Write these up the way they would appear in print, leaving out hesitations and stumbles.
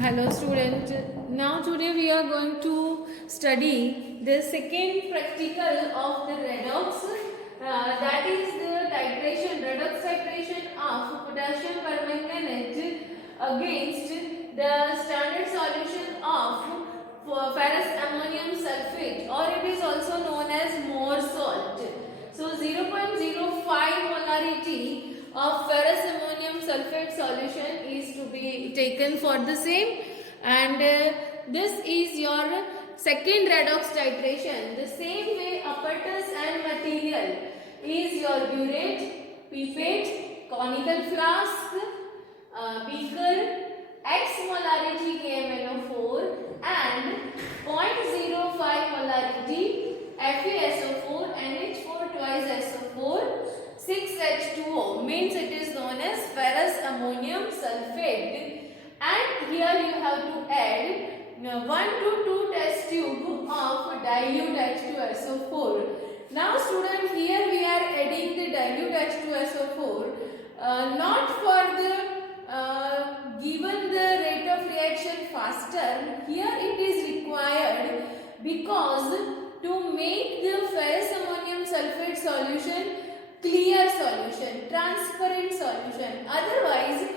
Hello student. Now today we are going to study the second practical of the redox, that is the redox titration of potassium permanganate against the standard solution of ferrous ammonium sulfate, or it is also known as Mohr salt. So 0.05 molarity of ferrous ammonium sulfate solution is to be taken for the same, and this is your second redox titration. The same way apparatus and material is your burette, pipette, conical flask, beaker, X molarity KMnO4 and 0.05 molarity FeSO4 NH4 twice SO4 6H2O, means it is known as ferrous ammonium sulfate, and here you have to add 1 to 2 test tube of dilute H2SO4. Now student, here we are adding the dilute H2SO4 not for the given the rate of reaction faster. Here it is required because to make the ferrous ammonium sulfate solution clear solution, transparent solution. Otherwise,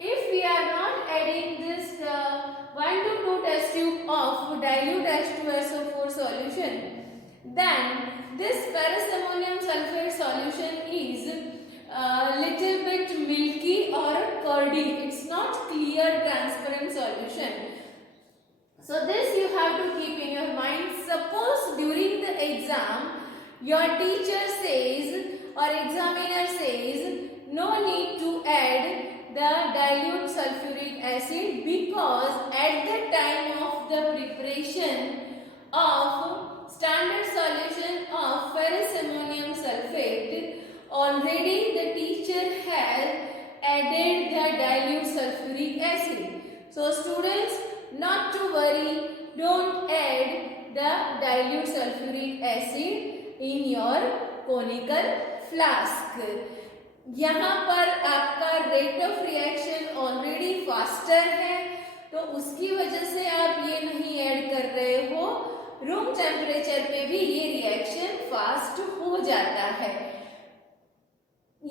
if we are not adding this 1 to 2 test tube of dilute H2SO4 solution, then this ferrous ammonium sulfate solution is little bit milky or curdy. It's not clear, transparent solution. So this you have to keep in your mind. Suppose during the exam your teacher says or examiner says no need to add the dilute sulfuric acid because at the time of the preparation of standard solution of ferrous ammonium sulfate, already the teacher has added the dilute sulfuric acid. So students, not to worry, don't add the dilute sulfuric acid in your conical flask. यहाँ पर आपका rate of reaction already faster है, तो उसकी वजह से आप ये नहीं ऐड कर रहे हो. रूम टेम्परेचर पे भी ये रिएक्शन फास्ट हो जाता है.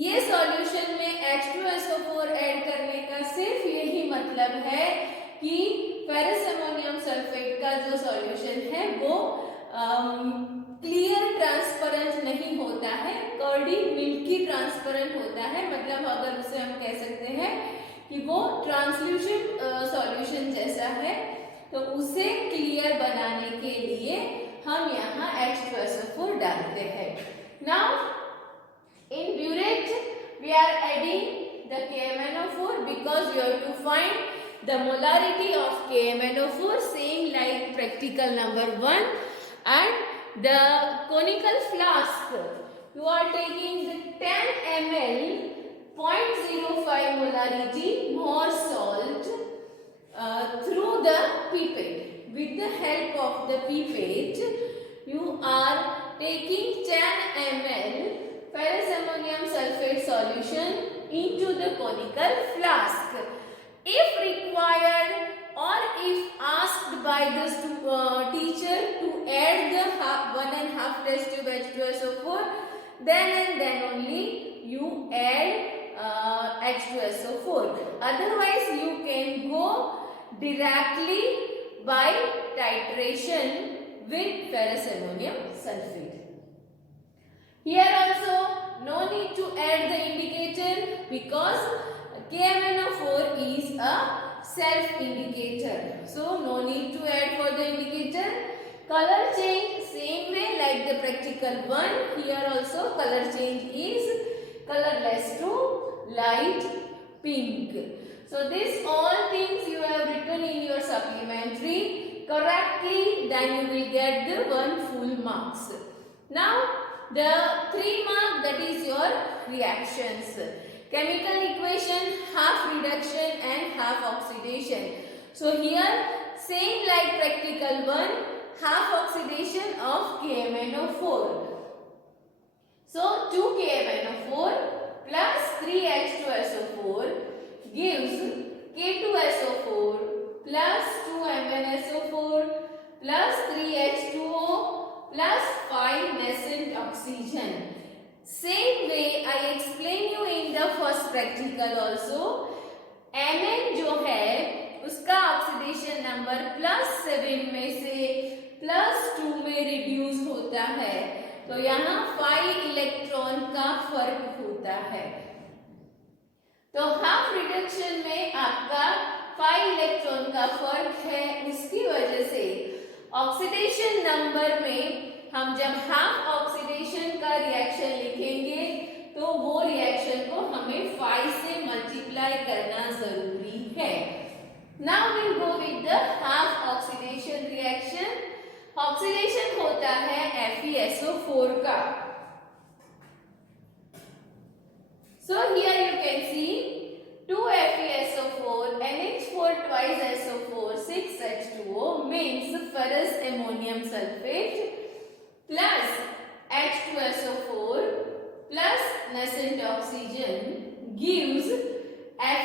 ये सॉल्यूशन में H2SO4 ऐड करने का सिर्फ यही मतलब है कि फेरस अमोनियम सल्फेट का जो सॉल्यूशन है वो क्लियर ट्रांसपेरेंट नहीं होता है, कर्डी मिल्की ट्रांसपेरेंट होता है. मतलब अगर उसे हम कह सकते हैं कि वो ट्रांसल्यूशन सॉल्यूशन जैसा है, तो उसे क्लियर बनाने के लिए हम यहाँ H2SO4 डालते हैं. Now in burette we are adding the KMnO4 because you have to find the molarity of KMnO4 same like practical number 1. And the conical flask, you are taking the 10 ml 0.05 molarity Mohr salt through the pipette. With the help of the pipette, you are taking 10 ml ferrous ammonium sulfate solution into the conical flask. If required or if asked by the teacher to add the 1.5 test tube H2SO4, then and then only you add H2SO4. Otherwise, you can go directly by titration with ferrous ammonium sulfate. Here also no need to add the indicator because KMnO4 is a self-indicator. So no need to add for the indicator. Color change same way like the practical one. Here also color change is colorless to light pink. So this all things you have written in your supplementary correctly, then you will get the 1 full marks. Now the 3 mark, that is your reactions. Chemical equation, half reduction and half oxidation. So here same like practical one, half oxidation of KMnO4. So 2 KMnO4 plus 3H2SO4 gives K2SO4 plus 2MnSO4 plus 3H2O plus 5 nascent oxygen. Same way I explain you in the first practical also. Mn जो है उसका oxidation number +7 में से +2 में reduce होता है, तो यहाँ 5 इलेक्ट्रॉन का फर्क होता है। तो हाफ रिडक्शन में आपका 5 इलेक्ट्रॉन का फर्क है, उसकी वजह से ऑक्सीडेशन नंबर में हम जब हाफ ऑक्सीडेशन का रिएक्शन लिखेंगे तो वो रिएक्शन को हमें 5 से मल्टीप्लाई करना जरूरी है। Now will go with the half oxidation reaction. Oxidation होता है FeSO4 का। So here you can see 2 FeSO4 NH4 twice SO4 6H2O means ferrous ammonium sulfate plus H2SO4 plus nascent oxygen gives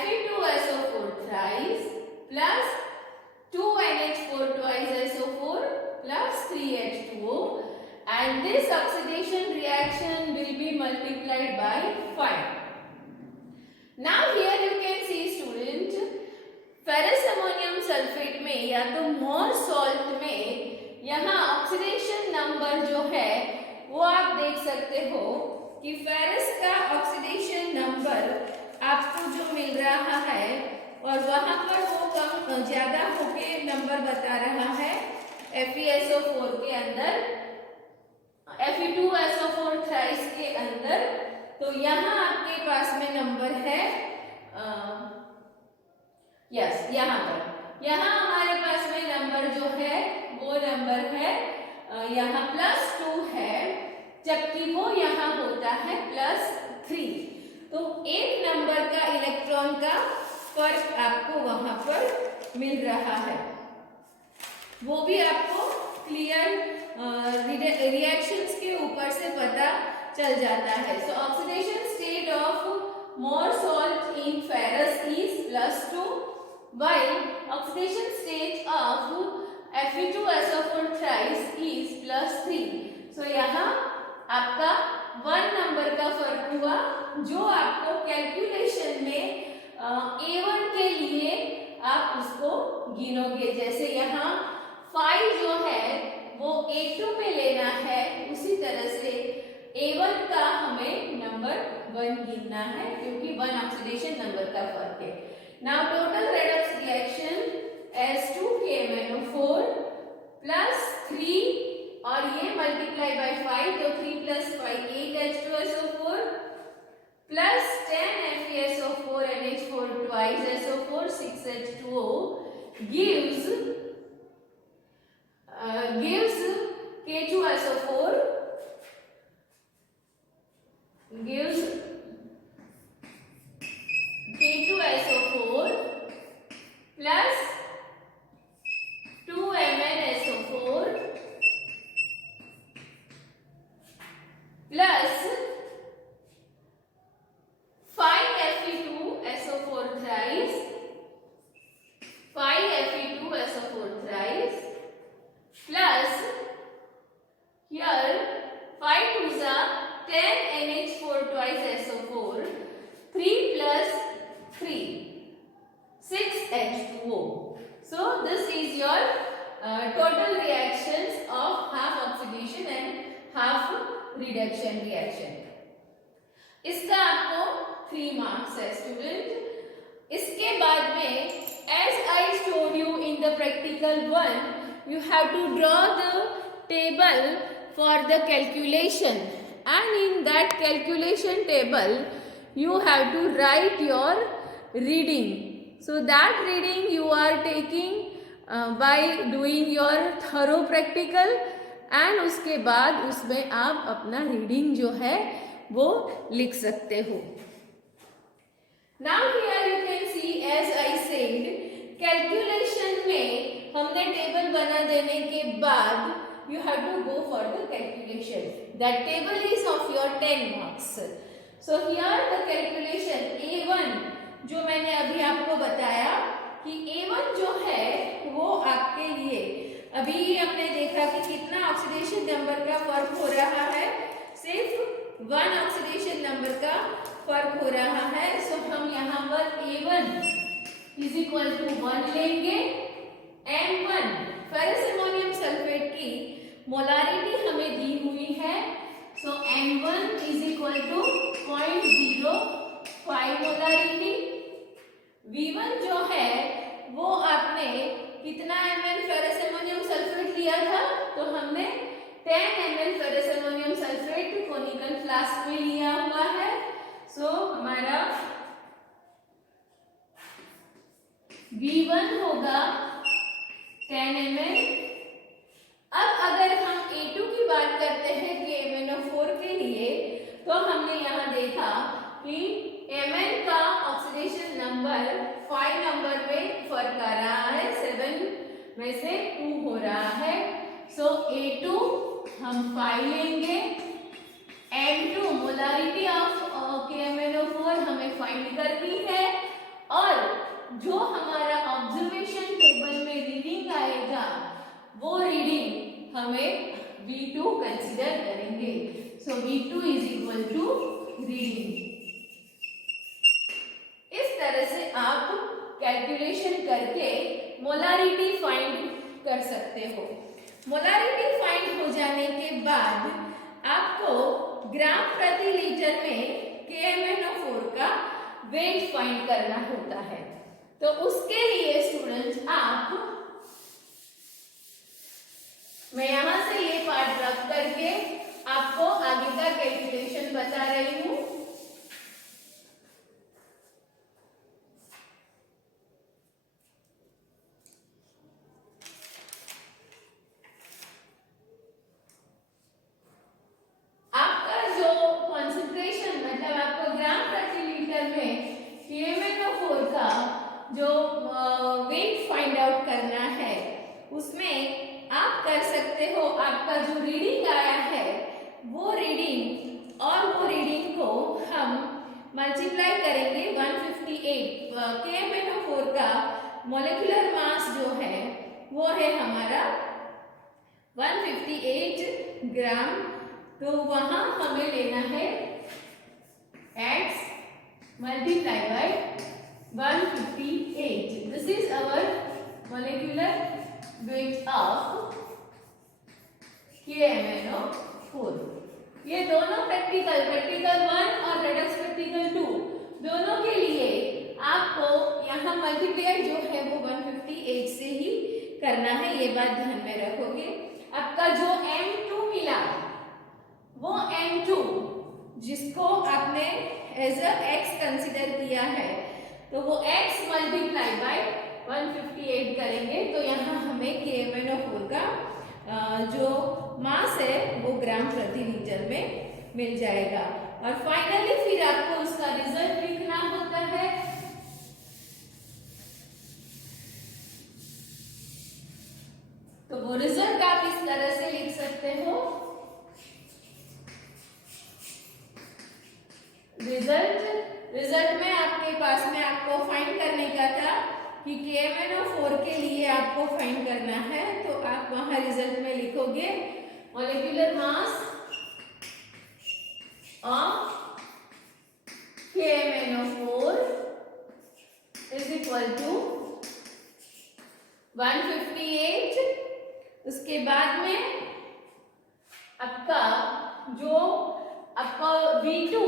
Fe2SO4 thrice plus 2NH4 twice SO4 plus 3H2O, and this oxidation reaction will be multiplied by 5. Now here you can see student, ferrous ammonium sulfate में या तो मोर salt में यहाँ oxidation number जो है वो आप देख सकते हो कि फेरस का ऑक्सीडेशन नंबर आपको जो मिल रहा है और वहां पर वो कम ज्यादा होके नंबर बता रहा है FeSO4 के अंदर, Fe2SO4 थ्राइस के अंदर। तो यहाँ आपके पास में नंबर है यस यहाँ पर, यहाँ हमारे पास में नंबर जो है वो नंबर है यहाँ +2 है, जबकि वो यहाँ होता है +3। तो एक नंबर का इलेक्ट्रॉन का फर्क आपको वहां पर मिल रहा है, वो भी आपको क्लियर रिएक्शंस के ऊपर से पता चल जाता है। सो oxidation state of more salt in ferrous is +2 while oxidation state of Fe2SO4 thrice is +3. So यहाँ आपका 1 नंबर का फर्क हुआ, जो आपको कैलकुलेशन में A1 के लिए आप उसको गिनोगे। जैसे यहाँ 5 जो है वो A2 पे लेना है, उसी तरह से A1 का हमें नंबर 1 गिनना है, क्योंकि 1 ऑक्सीडेशन नंबर का फर्क है। Now total redox reaction S2KMnO4 plus 3 और ये multiply by 5, तो 3 plus 5 8 H2SO4 plus 10 FeSO4 NH4 twice SO4 6 H2O gives K2SO4 gives K2SO4 plus 2MnSO4 plus 5 Fe2SO4 thrice, 5 Fe2SO4 thrice plus here 5 2s are 10 NH4 twice SO4, 3 plus 3 6 H2O. So this is your total reactions of half oxidation and half reduction reaction. इसका आपको 3 marks है student। इसके बाद में as I showed you in the practical 1, you have to draw the table for the calculation, and in that calculation table you have to write your reading. So that reading you are taking by doing your thorough practical, and उसके बाद उसमें आप अपना reading जो है वो लिख सकते हो। Now here you can see as I said, calculation में हमने टेबल बना देने के बाद you have to go for the calculation. That table is of your 10 marks. So here the calculation A1 जो मैंने अभी आपको बताया कि A1 जो है वो आपके लिए अभी हमने देखा कि कितना ऑक्सीडेशन नंबर का फर्क हो रहा है, सिर्फ 1 ऑक्सीडेशन नंबर का फर्क हो रहा है। सो हम यहाँ पर A1 इज इक्वल टू 1 लेंगे। M1 फेरस अमोनियम सल्फेट की मोलारिटी हमें दी हुई है। So M1 is equal to 0.05 molarity. V1 जो है वो आपने कितना ml फेरस अमोनियम सल्फेट लिया था, तो हमने 10 ml ferrous ammonium sulphate conical flask में लिया हुआ है। सो हमारा V1 होगा 10 ml। अब अगर हम A2 की बात करते हैं KMnO4 के लिए, तो हमने यहाँ देखा कि Mn का ऑक्सीडेशन नंबर 5 नंबर में फर्क आ रहा है, 7 में से 2 हो रहा है। सो A2 हम 5 लेंगे। M2 मोलारिटी ऑफ KMnO4 हमें फाइंड करनी है, और जो हमारा ऑब्जर्वेशन टेबल में रीडिंग आएगा वो रीडिंग हमें V2 कंसीडर करेंगे। So V2 is equal to reading. इस तरह से आप कैलकुलेशन करके मोलारिटी फाइंड कर सकते हो। मोलारिटी फाइंड हो जाने के बाद आपको ग्राम प्रति लीटर में KMnO4 का वेट फाइंड करना होता है। तो उसके लिए स्टूडेंट्स मैं यहां से ये पार्ट रख करके आपको आगे का कैलकुलेशन बता रही हूं। आपका जो कॉन्सेंट्रेशन मतलब आपको ग्राम प्रति लीटर में KMnO4 का जो वेट फाइंड आउट करना है, उसमें आप कर सकते हो आपका जो रीडिंग आया है वो रीडिंग और वो रीडिंग को हम मल्टीप्लाई करेंगे 158। KMnO4 का मॉलिक्यूलर मास जो है वो है हमारा 158 ग्राम। तो वहां हमें लेना है x multiply by 158। This is our molecular weight of KMnO4। ये दोनों प्रैक्टिकल 1 और रेडक्स प्रैक्टिकल 2 दोनों के लिए आपको यहाँ मल्टीप्लाई जो है वो 158 से ही करना है, ये बात ध्यान में रखोगे। आपका जो M2 मिला वो M2 जिसको आपने एज अ x कंसिडर किया है, तो वो x मल्टीप्लाई बाय 158 करेंगे। तो यहाँ हमें KMnO4 का जो मास है वो ग्राम प्रति लीटर में मिल जाएगा। और फाइनली फिर आपको उसका रिजल्ट लिखना होता है। तो वो रिजल्ट आप इस तरह से लिख सकते हो। रिजल्ट में आपके पास में आपको फाइंड करने का था कि KMnO4 के लिए आपको फाइंड करना है, तो आप वहां रिजल्ट में लिखोगे molecular mass of KMnO4 is equal to 158। उसके बाद में आपका जो आपका V2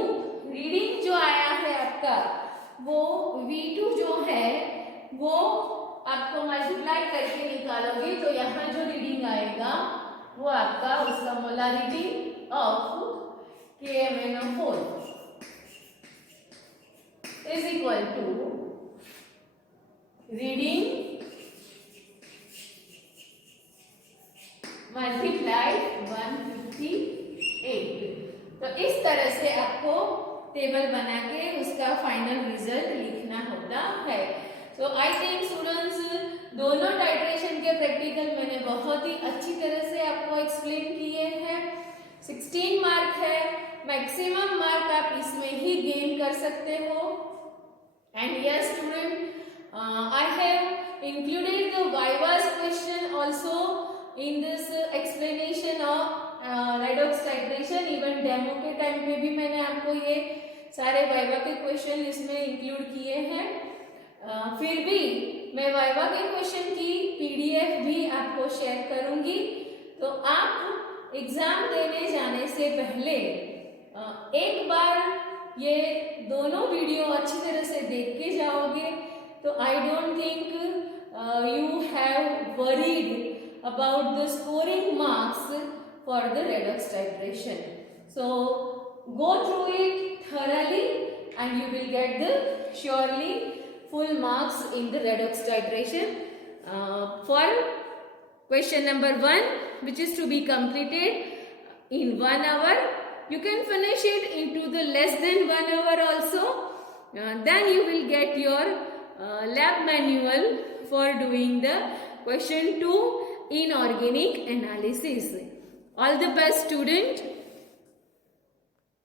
रीडिंग जो आया है आपका, वो V2 जो है वो आपको मल्टीप्लाई करके निकालोगे, तो यहाँ जो रीडिंग आएगा वो आपका उसका molarity of KMnO4 is equal to reading multiply 158। तो इस तरह से आपको टेबल बना के उसका फाइनल रिजल्ट लिखना होता है। सो आई थिंक स्टूडेंट्स दोनों टाइट्रेशन के प्रैक्टिकल मैंने बहुत ही अच्छी तरह से आपको एक्सप्लेन किए हैं। 16 मार्क है, मैक्सिमम मार्क आप इसमें ही गेन कर सकते हो। And yes student, I have included the Viva's question also in this explanation of redox titration. Even demo के टाइम पे भी मैंने आपको ये सारे वाइवा के क्वेश्चन इसमें इंक्लूड किए हैं. फिर भी मैं वाइवा के क्वेश्चन की पीडीएफ भी आपको शेयर करूंगी. तो आप एग्जाम देने जाने से पहले एक बार ये दोनों वीडियो अच्छी तरह से देख के जाओगे तो I don't think you have worried about the scoring marks for the redox titration. So go through it thoroughly and you will get the surely full marks in the redox titration. For question number 1, which is to be completed in 1 hour, you can finish it into the less than 1 hour also. Then you will get your lab manual for doing the question 2 inorganic analysis. All the best, student.